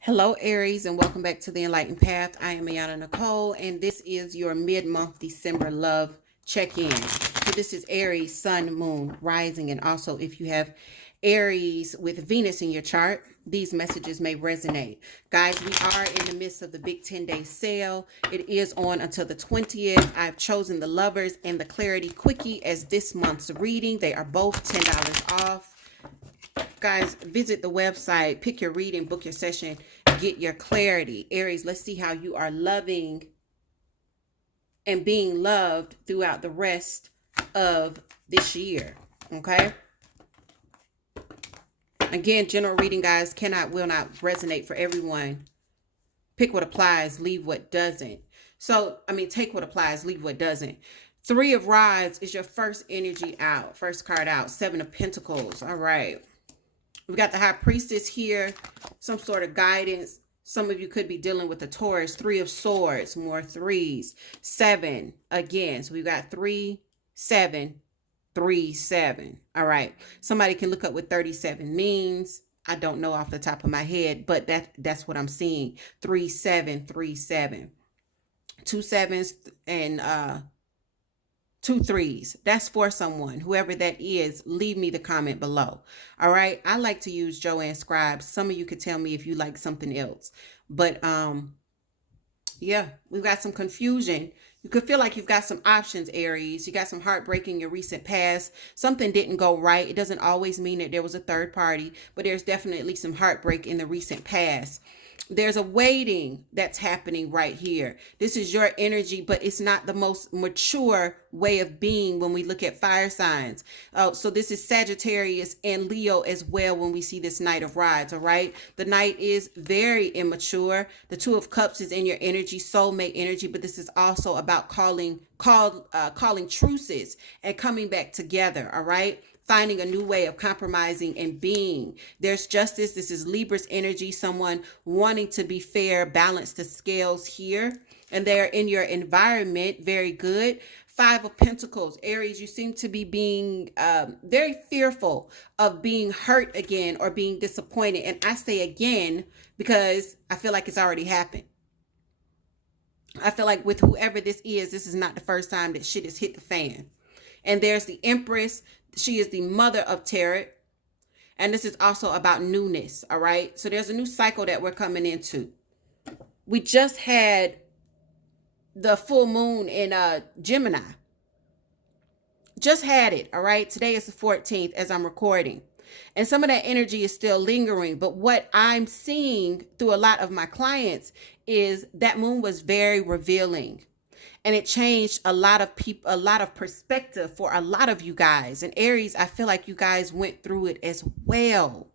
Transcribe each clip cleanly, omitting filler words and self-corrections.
Hello, Aries, and welcome back to the Enlightened Path. I am Ayana Nicole, and this is your mid-month December love check-in. So this is Aries, Sun, Moon, Rising, and also if you have Aries with Venus in your chart, these messages may resonate. Guys, we are in the midst of the big 10-day sale. It is on until the 20th. I've chosen the Lovers and the Clarity Quickie as this month's reading. They are both $10 off. Guys, visit the website, pick your reading, book your session, get your clarity. Aries, let's see how you are loving and being loved throughout the rest of this year. Okay? Again, general reading, guys, will not resonate for everyone. Pick what applies, leave what doesn't. Take what applies, leave what doesn't. Three of Rods is your first energy out, first card out. Seven of Pentacles. All right. We've got the High Priestess here, some sort of guidance. Some of you could be dealing with the Taurus. Three of Swords, more threes. Seven again. So we've got 3, 7, 3, 7. All right. Somebody can look up what 37 means. I don't know off the top of my head, but that's what I'm seeing. 3, 7, 3, 7. 2 sevens and 2 threes. That's for someone. Whoever that is, leave me the comment below. All right. I like to use Joanne Scribe. Some of you could tell me if you like something else. But yeah, we've got some confusion. You could feel like you've got some options, Aries. You got some heartbreak in your recent past. Something didn't go right. It doesn't always mean that there was a third party, but there's definitely some heartbreak in the recent past. There's a waiting that's happening right here. This is your energy, but it's not the most mature way of being when we look at fire signs. So this is Sagittarius and Leo as well when we see this Knight of Rods, all right? The Knight is very immature. The Two of Cups is in your energy, soulmate energy, but this is also about calling truces and coming back together, all right? Finding a new way of compromising and being. There's justice. This is Libra's energy, someone wanting to be fair, balance the scales here. And they're in your environment. Very good. Five of Pentacles. Aries, you seem to be being very fearful of being hurt again or being disappointed. And I say again because I feel like it's already happened. I feel like with whoever this is not the first time that shit has hit the fan. And there's the Empress. She is the mother of tarot. And this is also about newness. All right. So there's a new cycle that we're coming into. We just had the full moon in Gemini. Just had it. All right. Today is the 14th as I'm recording. And some of that energy is still lingering. But what I'm seeing through a lot of my clients is that moon was very revealing. And it changed a lot of people, a lot of perspective for a lot of you guys. And Aries, I feel like you guys went through it as well.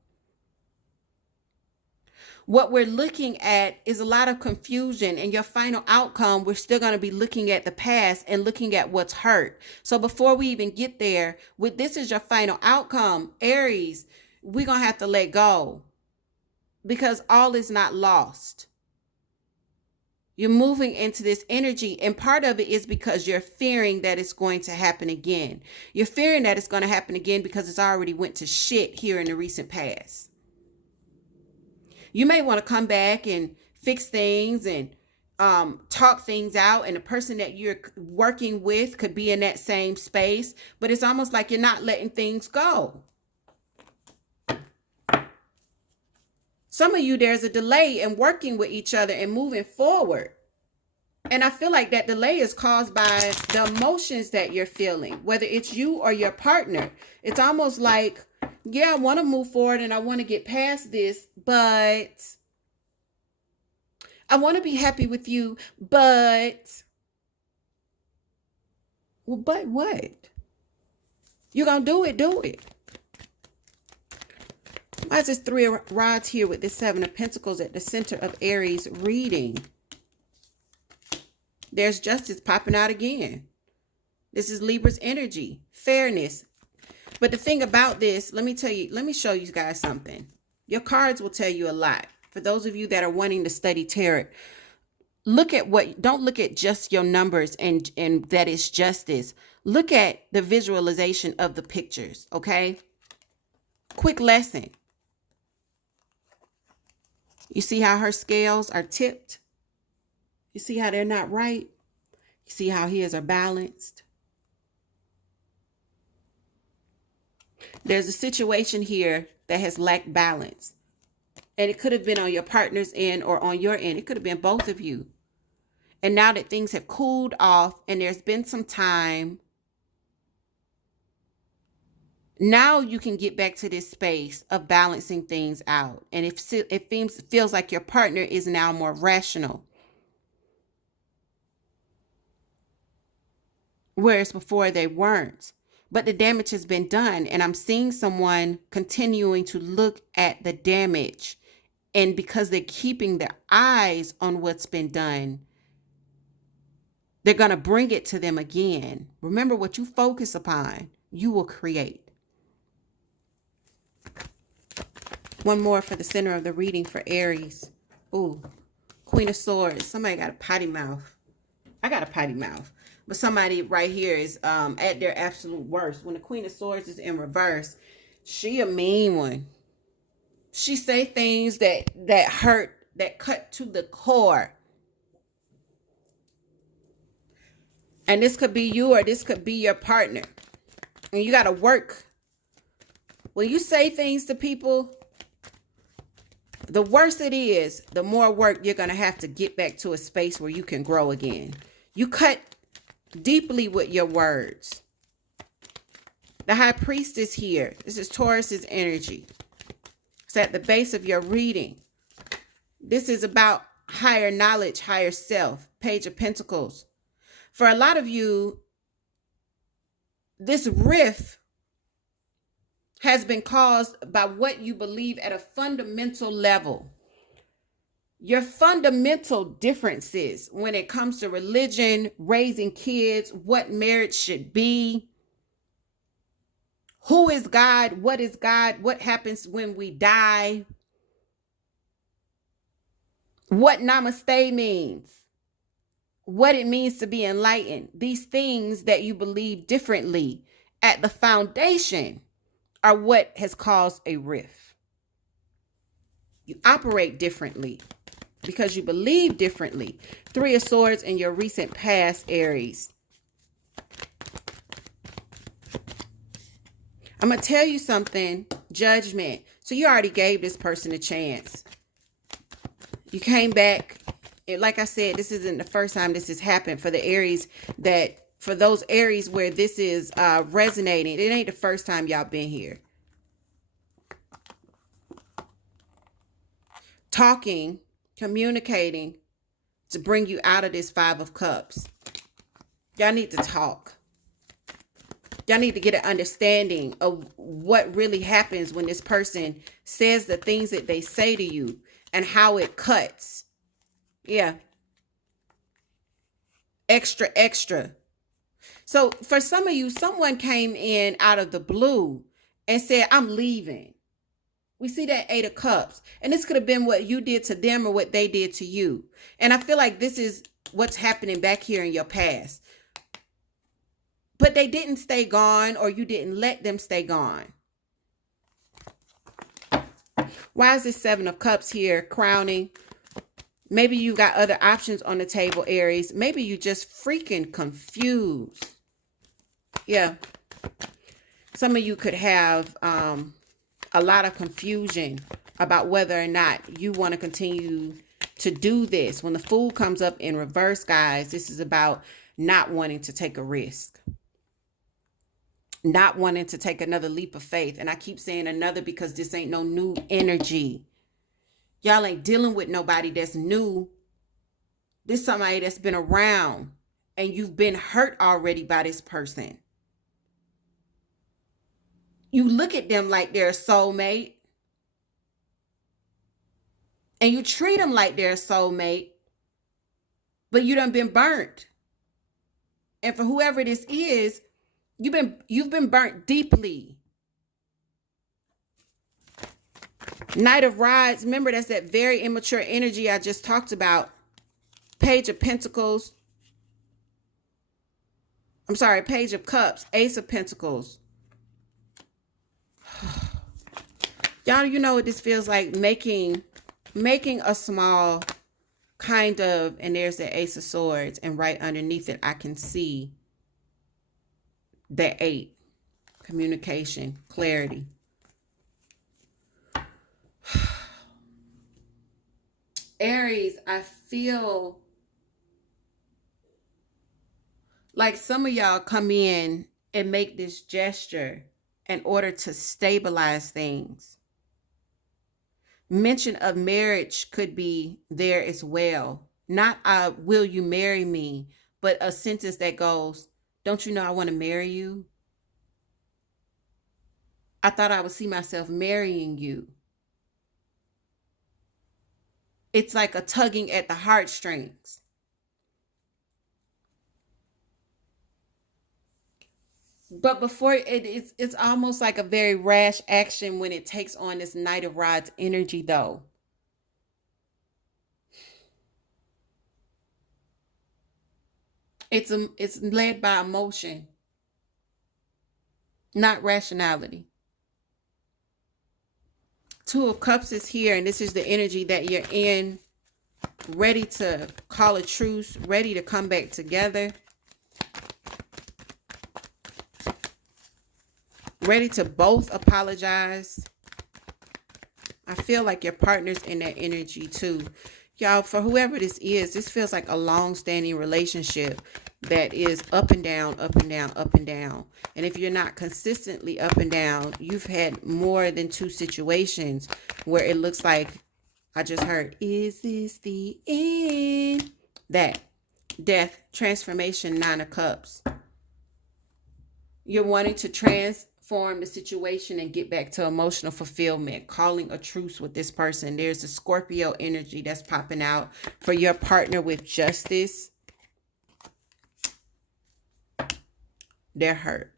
What we're looking at is a lot of confusion, and your final outcome, we're still going to be looking at the past and looking at what's hurt. So before we even get there, with this is your final outcome, Aries, we're going to have to let go because all is not lost. You're moving into this energy, and part of it is because you're fearing that it's going to happen again. You're fearing that it's going to happen again because it's already went to shit here in the recent past. You may want to come back and fix things and talk things out, and the person that you're working with could be in that same space, but it's almost like you're not letting things go. Some of you, there's a delay in working with each other and moving forward. And I feel like that delay is caused by the emotions that you're feeling, whether it's you or your partner. It's almost like, yeah, I want to move forward and I want to get past this, but I want to be happy with you, but what? You're going to do it. Why is this Three of Rods here with this Seven of Pentacles at the center of Aries reading? There's justice popping out again. This is Libra's energy, fairness. But the thing about this, let me show you guys something. Your cards will tell you a lot. For those of you that are wanting to study tarot, don't look at just your numbers and that is justice. Look at the visualization of the pictures, okay? Quick lesson. You see how her scales are tipped? You see how they're not right? You see how his are balanced? There's a situation here that has lacked balance. And it could have been on your partner's end or on your end. It could have been both of you. And now that things have cooled off and there's been some time, now you can get back to this space of balancing things out. And if it feels like your partner is now more rational, whereas before they weren't. But the damage has been done, and I'm seeing someone continuing to look at the damage. And because they're keeping their eyes on what's been done, they're going to bring it to them again. Remember, what you focus upon, you will create. One more for the center of the reading for Aries. Ooh, Queen of Swords. Somebody got a potty mouth. I got a potty mouth. But somebody right here is at their absolute worst. When the Queen of Swords is in reverse, she a mean one. She say things that hurt, that cut to the core. And this could be you or this could be your partner. And you got to work. When you say things to people, the worse it is, the more work you're going to have to get back to a space where you can grow again. You cut deeply with your words. The High Priestess here. This is Taurus's energy. It's at the base of your reading. This is about higher knowledge, higher self. Page of Pentacles. For a lot of you, this rift has been caused by what you believe at a fundamental level. Your fundamental differences when it comes to religion, raising kids, what marriage should be, who is God, what happens when we die, what namaste means, what it means to be enlightened. These things that you believe differently at the foundation are what has caused a rift. You operate differently because you believe differently. Three of Swords in your recent past, Aries. I'm going to tell you something. Judgment. So you already gave this person a chance. You came back. Like I said, this isn't the first time this has happened for the Aries for those Aries where this is resonating. It ain't the first time y'all been here. Talking, communicating to bring you out of this Five of Cups. Y'all need to talk. Y'all need to get an understanding of what really happens when this person says the things that they say to you and how it cuts. Yeah. Extra, extra. So for some of you, someone came in out of the blue and said, I'm leaving. We see that Eight of Cups. And this could have been what you did to them or what they did to you. And I feel like this is what's happening back here in your past. But they didn't stay gone, or you didn't let them stay gone. Why is this Seven of Cups here crowning? Maybe you got other options on the table, Aries. Maybe you just freaking confused. Yeah. Some of you could have a lot of confusion about whether or not you want to continue to do this. When the Fool comes up in reverse, guys, this is about not wanting to take a risk. Not wanting to take another leap of faith. And I keep saying another because this ain't no new energy. Y'all ain't dealing with nobody that's new. This is somebody that's been around and you've been hurt already by this person. You look at them like they're a soulmate. And you treat them like they're a soulmate. But you done been burnt. And for whoever this is, you've been burnt deeply. Knight of Rods. Remember, that's that very immature energy I just talked about. Page of Pentacles. I'm sorry, Page of Cups. Ace of Pentacles. Y'all, you know what this feels like, making making a small kind of, and there's the Ace of Swords, and right underneath it, I can see the 8, communication, clarity. Aries, I feel like some of y'all come in and make this gesture in order to stabilize things. Mention of marriage could be there as well. Not will you marry me, but a sentence that goes, don't you know I want to marry you? I thought I would see myself marrying you. It's like a tugging at the heartstrings. But before it's almost like a very rash action when it takes on this Knight of Rods energy though. It's led by emotion, not rationality. 2 of Cups is here, and this is the energy that you're in, ready to call a truce, ready to come back together, ready to both apologize. I feel like your partner's in that energy too. Y'all, for whoever this feels like a long-standing relationship that is up and down, up and down, up and down. And if you're not consistently up and down, you've had more than 2 situations where it looks like, I just heard, is this the end? That death, transformation, 9 of Cups. You're wanting to transform the situation and get back to emotional fulfillment, calling a truce with this person. There's a Scorpio energy that's popping out for your partner with justice. They're hurt.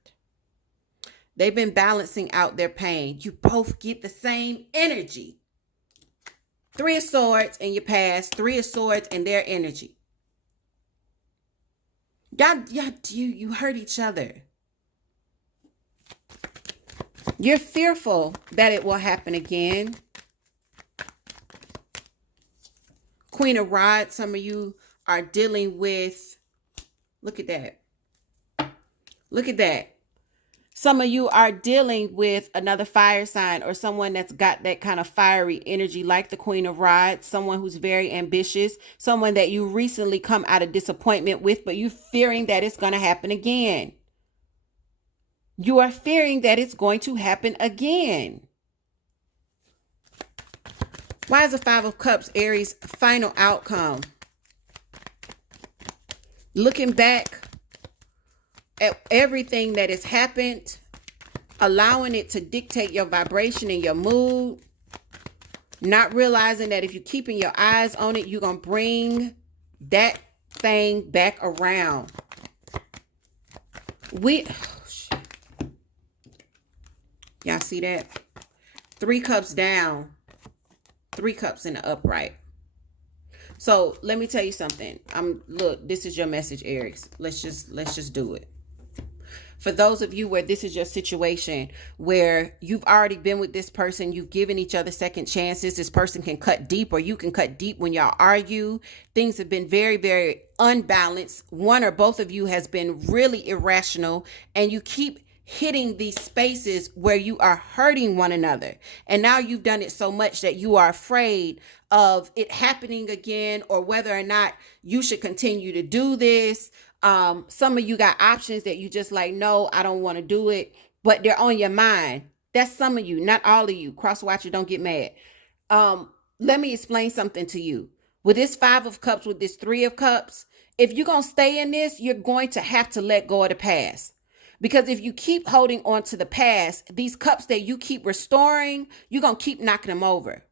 They've been balancing out their pain. You both get the same energy. 3 of Swords in your past, 3 of Swords in their energy. You hurt each other. You're fearful that it will happen again. Queen of Rods, some of you are dealing with, look at that. Look at that. Some of you are dealing with another fire sign or someone that's got that kind of fiery energy like the Queen of Rods, someone who's very ambitious, someone that you recently come out of disappointment with, but you're fearing that it's going to happen again. You are fearing that it's going to happen again. Why is the 5 of Cups, Aries, final outcome? Looking back at everything that has happened, allowing it to dictate your vibration and your mood, not realizing that if you're keeping your eyes on it, you're going to bring that thing back around. Y'all see that? 3 cups down, 3 cups in the upright. So let me tell you something. Look, this is your message, Aries. Let's just do it. For those of you where this is your situation, where you've already been with this person, you've given each other second chances, this person can cut deep or you can cut deep when y'all argue. Things have been very, very unbalanced. One or both of you has been really irrational, and you keep hitting these spaces where you are hurting one another. And now you've done it so much that you are afraid of it happening again, or whether or not you should continue to do this. Some of you got options that you just like, no, I don't want to do it, but they're on your mind. That's some of you, not all of you. Cross watcher, don't get mad. Let me explain something to you. With this 5 of Cups, with this 3 of Cups, if you're going to stay in this, you're going to have to let go of the past. Because if you keep holding on to the past, these cups that you keep restoring, you're going to keep knocking them over.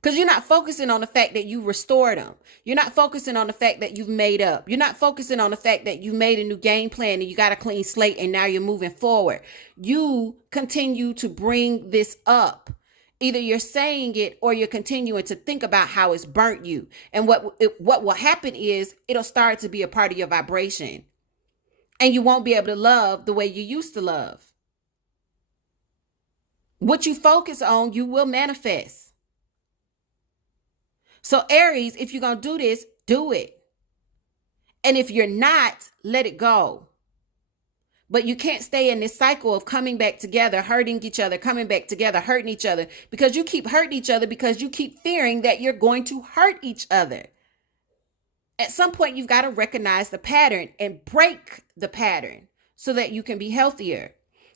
Because you're not focusing on the fact that you restored them. You're not focusing on the fact that you've made up. You're not focusing on the fact that you made a new game plan and you got a clean slate and now you're moving forward. You continue to bring this up. Either you're saying it or you're continuing to think about how it's burnt you. And what will happen is it'll start to be a part of your vibration. And you won't be able to love the way you used to love. What you focus on, you will manifest. So Aries, if you're going to do this, do it. And if you're not, let it go. But you can't stay in this cycle of coming back together, hurting each other, coming back together, hurting each other, because you keep hurting each other because you keep fearing that you're going to hurt each other. At some point, you've got to recognize the pattern and break the pattern so that you can be healthier.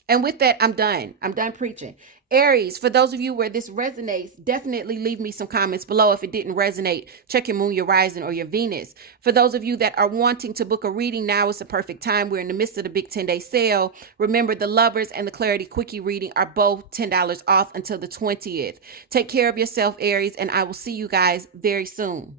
And with that, I'm done. I'm done preaching. Aries, for those of you where this resonates, definitely leave me some comments below. If it didn't resonate, check your moon, your rising, or your Venus. For those of you that are wanting to book a reading, now is the perfect time. We're in the midst of the big 10-day sale. Remember, the Lovers and the Clarity Quickie reading are both $10 off until the 20th. Take care of yourself, Aries, and I will see you guys very soon.